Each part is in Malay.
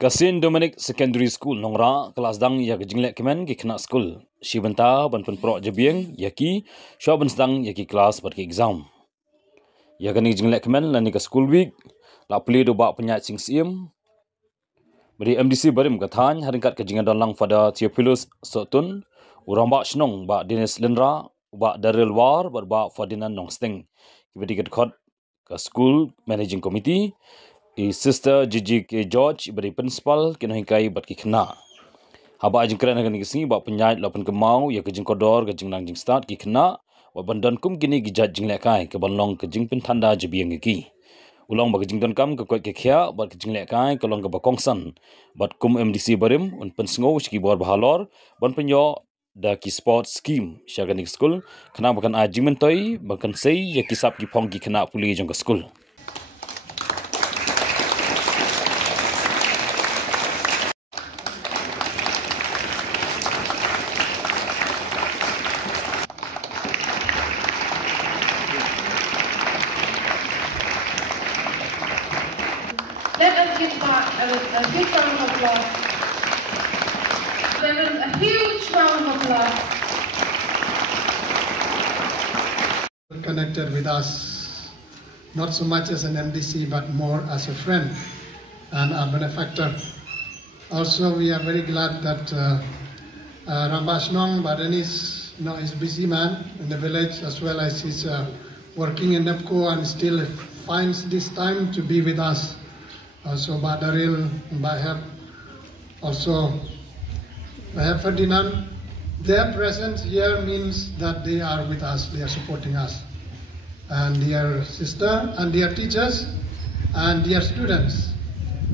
Kasin Dominic Secondary School Nongra kelas dang ya kejinglek kemen ki kena school shibenta ban pen pro jebieng yaki shoben sedang yaki kelas ber ki exam ya kani jinglek kemen lani ka school week la pli do ba penyat sing sim beri MDC barim kathan haringkat kejingan dalang pada Theophilus Sotun urang ba snong ba Dennis Lindra ba Daryl War ba Ferdinand Nongsting kibedi kedkot ka school managing committee Sister Gigi K. George beri principal kena hingkai bat ki kena. Haba ajing keren akan kisini ba penyait lapan kemau ya kejing kodor kejing nang jing start ki kena wa bandan kum kini gijat jing lekai ke banlong kejing pentanda jebiang ki. Ulang ba kejing don kam ke kuat ke khia bat kejing lekai ke long ke bakongsan bat kum MDC barim un pensngo ski bor bahalor ban penyo da ki sport scheme syaganik school kena bakan ajing mentoi bakan sei ya kisap ki phong ki kena puli jong ke school. Let us give a big round of applause. There is a huge round of applause. Connected with us, not so much as an MDC, but more as a friend and a benefactor. Also, we are very glad that Rambashnong Badanis is a busy man in the village, as well as he's working in NEPCO and still finds this time to be with us. Also, Badaril, Bahab, also Bahab Ferdinand, their presence here means that they are with us, they are supporting us. And dear sister, and dear teachers, and dear students,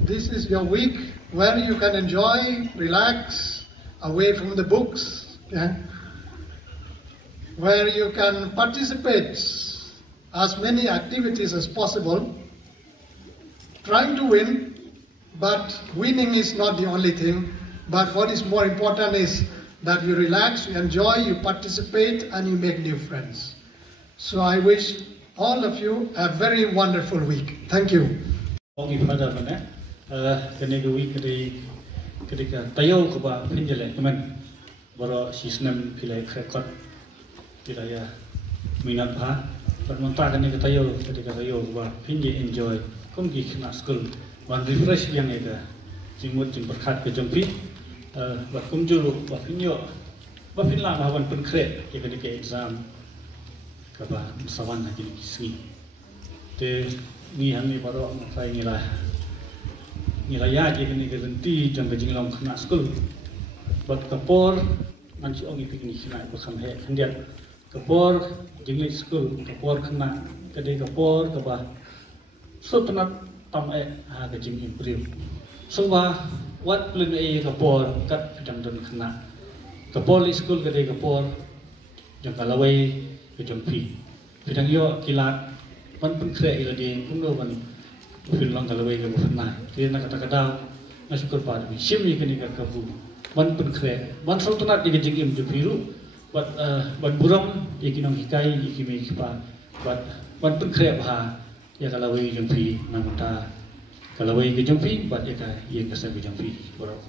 this is your week where you can enjoy, relax, away from the books, where you can participate as many activities as possible, trying to win, but winning is not the only thing. But what is more important is that you relax, you enjoy, you participate, and you make new friends. So I wish all of you a very wonderful week. Thank you. Ketika tayo ko ba pinjale teman baro sistem pilih rekod tidak ya minat ha bermanfaat ketika tayo ko ba pinje enjoy kum gi kena school wan refresh yang ega jingmut jing berkat ke jongpi ba kum juru ba pinyo ba pinla ba wan pen kre ketika exam ka ba sawan na kini kisni te ni hani baro sai ni la ya je kini ke renti jang ke jinglong kena school bat kapor nanti ongi pikni kena bersam he kandiat kapor jingli school kapor kena kede kapor ka ba so penat tam ha ke jing improve so ba wat plan kapor kat jang don kena kapor school kede kapor jang kalawai ke jang pi bidang yo kilat pan pen kre ila ding kum do ban fil lang kalawai ke bufna dia nak kata na syukur pada mi sim ni kini ka kabu ban pen kre ban so tunat di jing im ju piru ban buram ikinong hikai ikime kipa ban pen kre ba ya kalawai jang pi namata kalawai ke jang pi bat ya ka ye kasa ke jang pi borok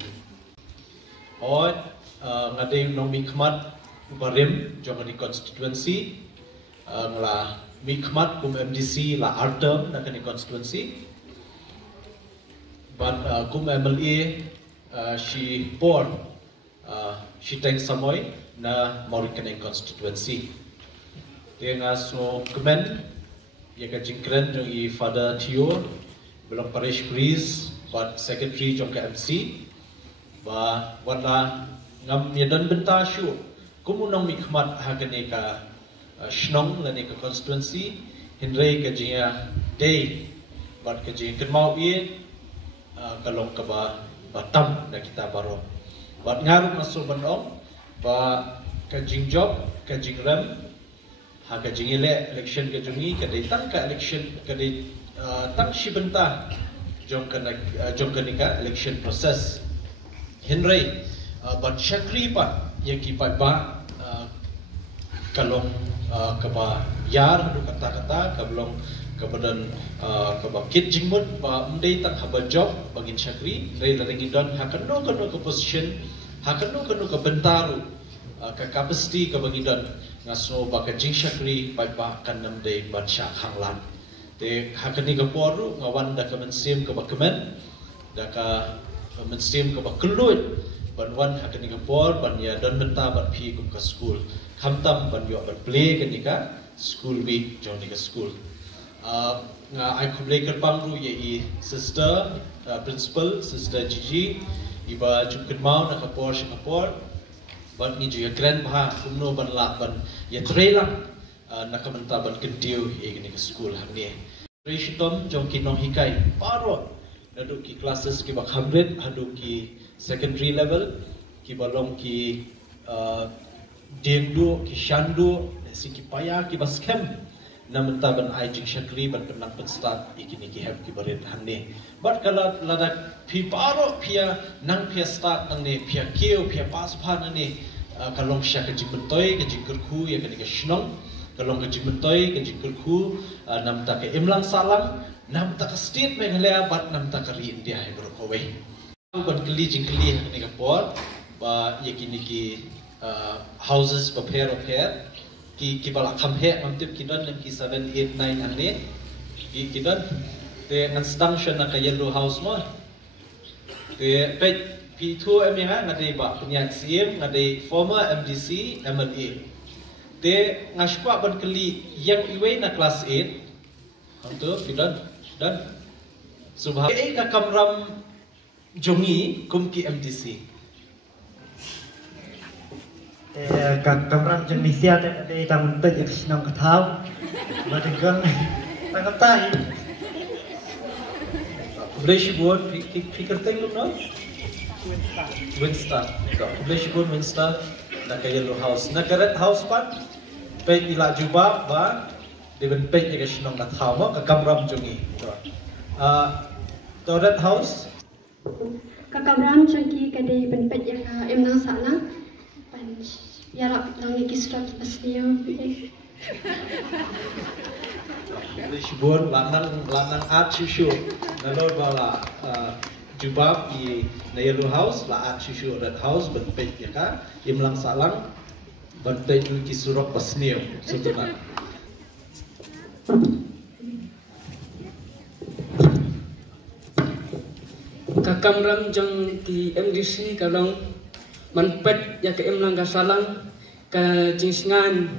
oi ngade nong mi khmat barim jongani constituency ngala mi khmat kum MDC la artem na kani constituency but kum MLA she born she thank samoy na Mauritian constituency dengan so kemen ya ka jingkren jong I Father Theo belong parish priest but secretary jong ka MC ba wala ngam yadan benta syu kumunong mi khmat ha kani ka Shnong lani ka constituency hinrei ka jia day but ka jia kenmau ie kalong ka ba batam na kita baro but ngaru masuk bandong ba ka jing job ka jing rem ha ka jing election ka jungi ka day tan ka election ka day tan shibenta jong ka ka election process hinrei but shakri pa yaki pa ba kalong kaba yar du kata-kata kablong kemudian kit jingmut mendai tak haba job bagin syakri dari lagi don hakanu ke position hakanu ke bentaru ke kapasiti ke bagi don ngaso baka jing syakri bai kan namdai bansha hanglan te hakani ke poru ngawan da ke mensim ke bakamen da ka mensim ke bakelut banwan hakani ke por ban ya don benta ban pi ke school khamtam ban yo ban play ke nika school week jong nika school I kublai kerpang ru ye sister principal sister Gigi iba jukut mau nak kapor Singapore ban ni juga grand bah kumno ban la ban ye trailang nak menta ban kentiu ye ni ke school hamni Rishitom jong kinong hikai paro naduk ki classes ki bak 100 haduk ki secondary level ki balong ki dengdu ki shandu si ki paya ki baskem namenta ban ai jing syakri ban penang pen start ikini ki have ki barit hanne but kala lada pi paro pia nang pia start nang ne pia kio pia pas phan ne kalong syak jing bentoi ke jing kerku ya ke shnong kalong ke jing bentoi ke jing kerku namta ke imlang salang namta ke state meghalaya bat namta ke India hai bro kowe ban keli jing keli ne ka por ba yakini ki houses prepare ki bala khamhe mamtip kidan lam ki 7 8 9 anne ki kidan te ngan sedang shana ka yellow house mo te pe p2 emha ngade ba penyan sim ngade former MDC MLA te ngashpa ban keli yang iwe na class 8 hamto kidan dan subha ka kamram jongi kum ki MDC các camera chân đi xe đây đang tự nhiên nằm cái tháo và đừng gần đang cầm tay Flashboard fikir teng lu no Winstar Flashboard Winstar nak yellow house nak red house pan pe ila jubab ba deben pe ke shnong na thau mo ka kamram jungi to red house ka kamram jungi ka de ben pe ya ka em na sa na pan ya rap nang ni kisrat asliyo Flashboard lanang art shushu nalor bala jubab i na yellow house la art shushu red house ben pe ya ka imlang salang ban pe ki surok pasniyo sutuna kakamram jang di MDC kalong manpet ya ke imlang gasalang ka jingsingan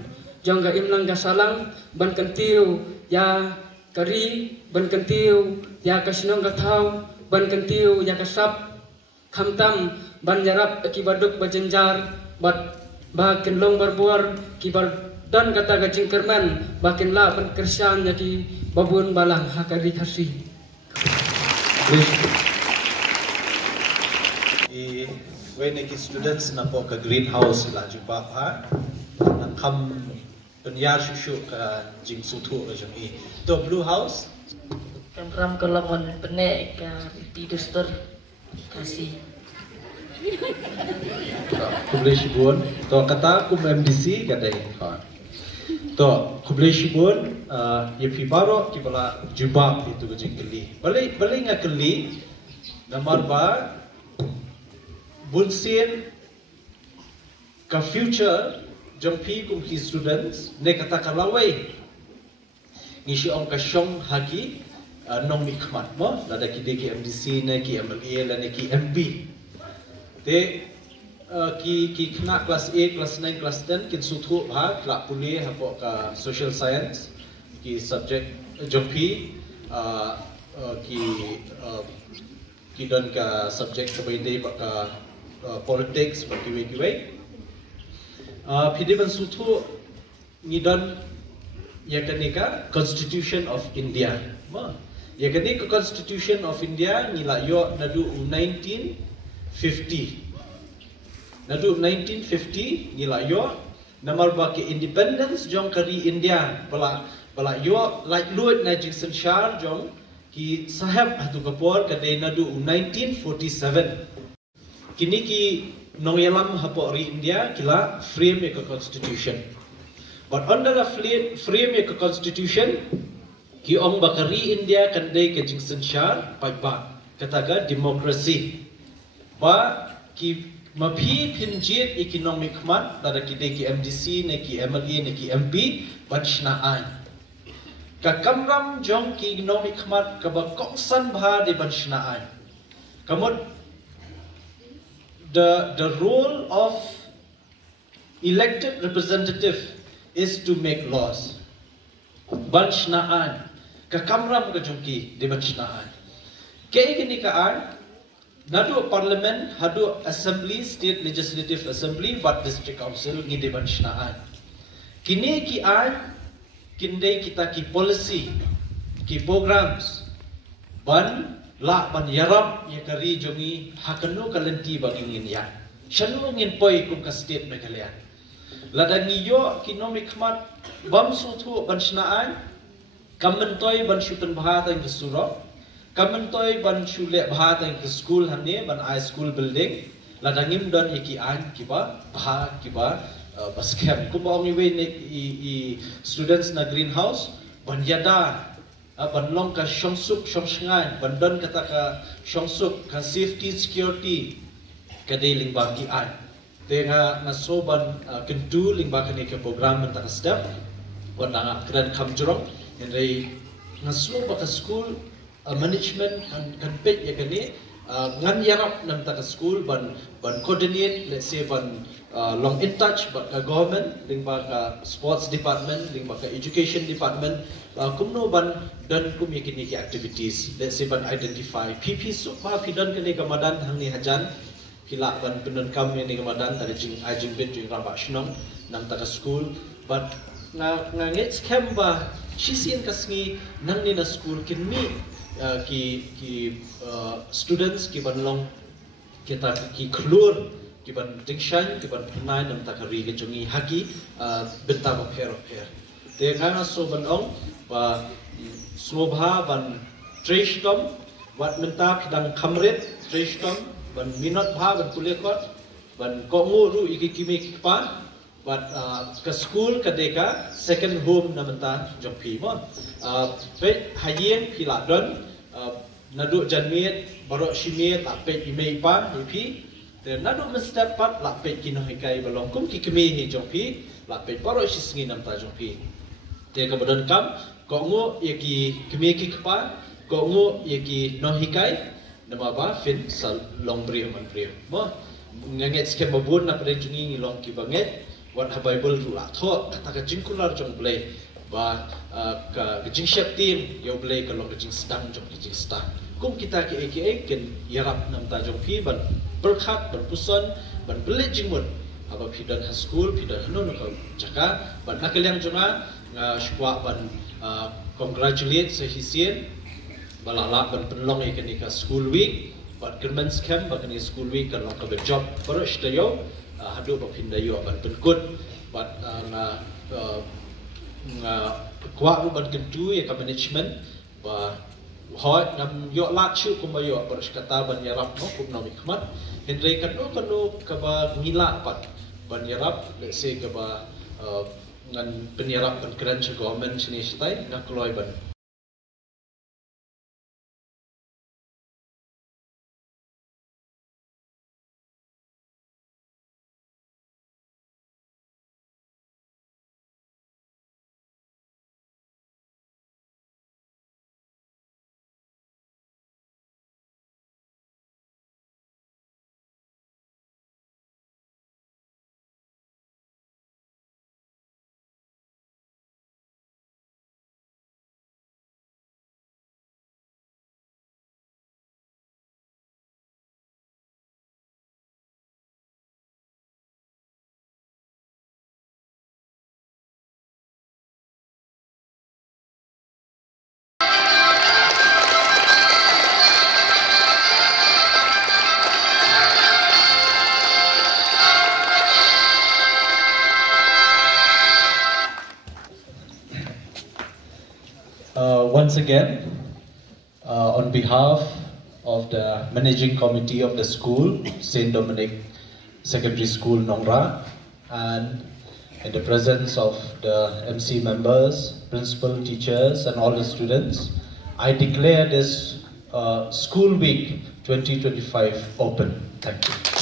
jang ka imlang gasalang ban kentiu ya kari ban kentiu ya kasinong gathau ban kentiu ya kasap khamtam ban yarap akibaduk bajenjar bat ba kenlong barbuar kibar dan kata gajing kerman bakin la ban kersan yaki babun balang hakari khasi when the students na po ka greenhouse la jubab ha nang kham penyar shushu ka jing sutu ka jami to blue house kamram kalaman pene ka tiduster kasih kubleshibun to kata kum MDC kadai ha to kubleshibun ye pibaro ki bala jubab itu ka jing keli balai nga keli nomor ba Bulsien ka future jampi kum ki students ne kata kalawai ngisi ong ka shong haki nong mikmat mo lada ki deki MDC ne ki MLA la ne ki MB te ki kena kelas 8 kelas 9 kelas 10 kin suthu ha kla puli ha po ka social science ki subject jampi ki don ka subject ka baide ka politics berkiwe-kiwe. Pidiban sutu ngidan yakanika Constitution of India. Yakanika Constitution of India nila yo nadu 1950. Nadu 1950 nila yo namar baki independence jong kari India bala yo like luat na jingsen shar jong ki sahab hatu kapor kadai nadu 1947. Kini ki nongyalam hapo ri India kila frame ek constitution. But under the frame ek constitution Ki ong bakari India kandai ke jingsen syar paipa kataga demokrasi. Ba ki mapi pinjit ekonomi khmat tada kidai ki MDC ne ki MLA ne ki MP banshnaan. Ka kamram jong ki ekonomi khmat ka ba koksan bha de banshnaan. Kamot the role of elected representative is to make laws. Banshnaan kakamram ka jongki di banshnaan. Kaya kini kaan nadu parliament hadu assembly state legislative assembly but district council ngi di banshnaan. Kini ki an kindai kita ki policy ki programs ban la ban yarap ya kari jongi hakanu kalenti bagi ngin ya. Shanu ngin poi kum ka state Meghalaya. Ladang iyo kinomi khmat bam suthu banshnaan kammentoi ban shupen bahata in kesuro kammentoi ban shule bahata in ke school hamne ban high school building ladangim don iki an kiba bah kiba baskem kuba ongi we ne i students na greenhouse ban yada ban long ka shongsuk shongsngan ban don kata ka shongsuk ka safety security kadai lingba ki an tenga nasoban kentu lingba kene ke program mentaka step wana kran kamjurong Henry ngaslo baka school management kan pet ya kani ngan yarap nam taka school ban coordinate let's say ban long in touch but ka government ling baka sports department ling baka education department kumno ban dan kum yakini ki activities let's say ban identify pp so pa pidan kani kamadan hangni hajan kila ban penon kam ni kamadan tadi jing ajing bet jing raba shnong nam taka school but ngit scam ba Shisian kasngi nang ni na school kin mi ki students ki banlong kita ki klur ki ban dingshan ki ban pnai nam takari ke jungi haki benta ba pher te ngana so banong ba sobha ban trishtom wat menta pidang kamret trishtom ban minot bha ban kulekot ban kongu ru iki kimi kpa but ke school kadeka second home namanta jompi mon pe hayeng pila don nadu janmiet barok shimiet ape imei pa ipi te nadu mestep pat la pe kinohikai balong kum ki kemi hi jompi la pe barok shisngi namta jompi te kemudian kam kongo yaki kemi ki kpa kongo yaki nohikai nama ba fin sal long brio man brio mo nganget skem babun na pada jungi ngilong ki banget wat ha bible ru la tho kata ka jingkular jong ble ba ka jing shaptin yo ble ka long jing stang jong jing stang kum kita ki aka ken yarap nam ta jong pi ban berkhat ban puson ban ble jingmut aba pidan ha school pidan no ka jaka ban nakaliang jonga shwa ban congratulate se hisien balala ban penlong ikani ka school week but government camp bakani school week kan long ka job first yo hadu bapinda yo ban penkut but kwa ru ban kentu ya ka management ba hoi nam yo la chu kum yo baros kata ban yarap no kum no hikmat henry kanu ka ba ngila pat ban yarap let's say ka ba ngan penyarap ban kran cha government sini stai na kloi ban Once again, on behalf of the managing committee of the school, St. Dominic Secondary School, Nongra, and in the presence of the MC members, principal, teachers, and all the students, I declare this School Week 2025 open. Thank you.